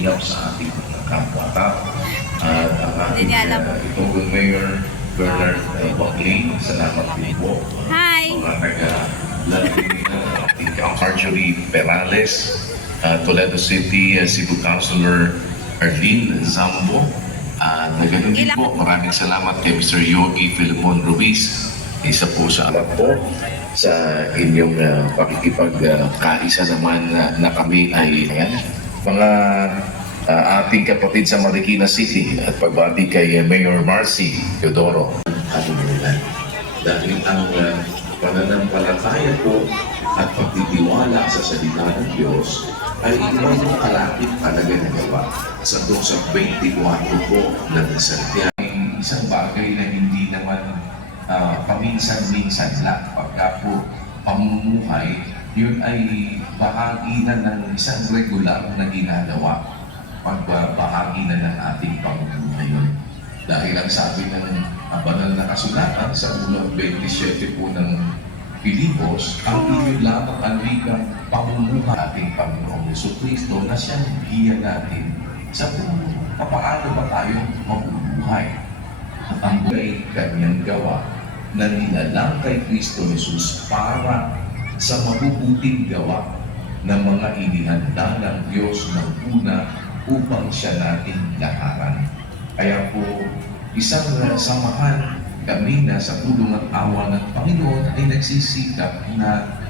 paglingap sa ating mga kapwa-tao. At ang ating uh, itong Mayor Bernard uh, Baclin, salamat din po. Hi! Mga taga-Latin, ating Marjorie Perales, uh, Toledo City, uh, Cebu Councilor Arlene Zambo, at uh, ganun din po, maraming salamat kay Mr. Yogi Filimon Ruiz, isa po sa alam po sa inyong uh, pakikipagkaisa naman na, na kami ay ayan, mga uh, ating kapatid sa Marikina City at pagbati kay uh, Mayor Marcy Teodoro. Ating ulan. Dahil ang uh, pananampalataya po at pagtitiwala sa salita ng Diyos ay ibang makalapit talaga na gawa. Sa sa 24 po ng Santiago, isang bagay na hindi naman ah, paminsan-minsan lang pagka po pamumuhay, yun ay bahagi na ng isang regular na ginagawa pagbahagi na ng ating pamumuhay yun. Dahil ang sabi ng banal na kasulatan sa unang 27 po ng Pilipos, ang iyon lamang ang wikang pamumuhay ating Panginoong Yeso Kristo na siyang giya natin sa kung paano ba tayo mabubuhay. At ang buhay kanyang gawa na nilalang kay Kristo Jesus para sa mabubuting gawa ng mga inihanda ng Diyos ng una upang siya natin laharan. Kaya po, isang samahan kami na sa tulong at awa ng Panginoon ay nagsisikap na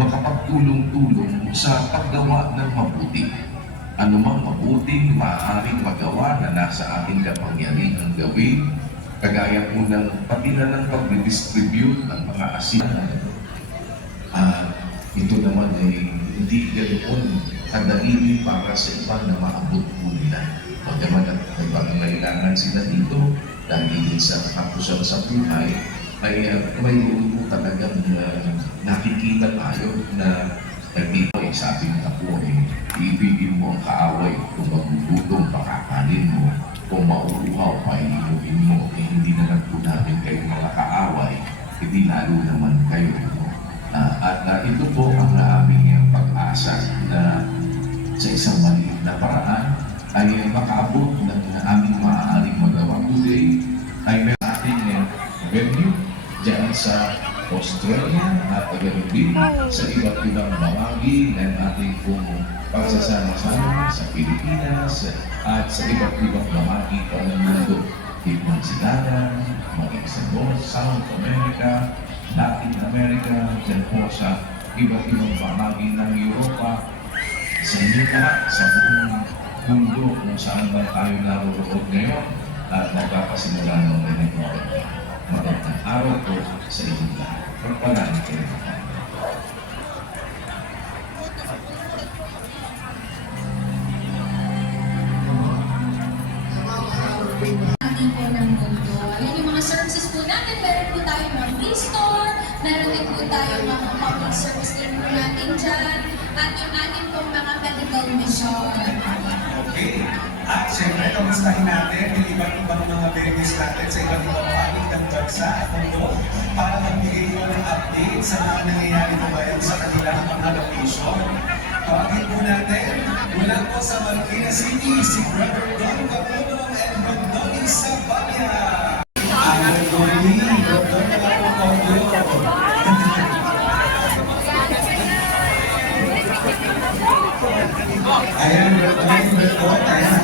makapagtulong-tulong sa paggawa ng mabuti. Anumang mabuting maaaring magawa na nasa ating kapangyarihan gawin, kagaya po ng pati na ng pag-distribute ng mga asinan. At ito naman ay hindi ganoon kadalili para sa iba na maabot po nila. Bagaman at may pangangailangan sila dito dahil din sa kapusan sa buhay, ay uh, mayroon po talagang uh, nakikita tayo na nagtipay sa ating tapo eh, ibigin mo ang kaaway kung magugutom, pakakanin mo, kung mauuhaw, painumin mo, eh, hindi naman po namin kayo mga kaaway, hindi lalo naman kayo. At ah, ito po ang aming pag-asa na sa isang maliit na paraan ay makaabot ng aming maaaring magawa today ay may ating venue dyan sa Australia at ganoon din sa iba't ibang bahagi ng ating pong pagsasama-sama sa Pilipinas at sa iba't ibang bahagi pa ng mundo. Ibang Silangan, maging sa South America, Latin America, dyan po sa iba't ibang bahagi ng Europa, sa inyo sa buong mundo kung saan man tayo naroon ngayon at nagpapasimula ng ganito. Magandang araw po sa inyo lahat. Pagpalaan kayo. ating po po tayo mga public service po natin dyan, at yung ating po mga medical mission. Okay. At siyempre, kamustahin natin yung iba't ibang mga venues natin sa iba't ibang panig ng bansa at mundo para magbigay ko ng update sa mga nangyayari po ngayon sa kanilang mga location. Tawagin po natin, mula po sa Marikina City, si Brother Don Capuno and Brother sa Sabanya. Ang Donnie, Brother Ayan, Brother Brother, ayan, nakita ko namin.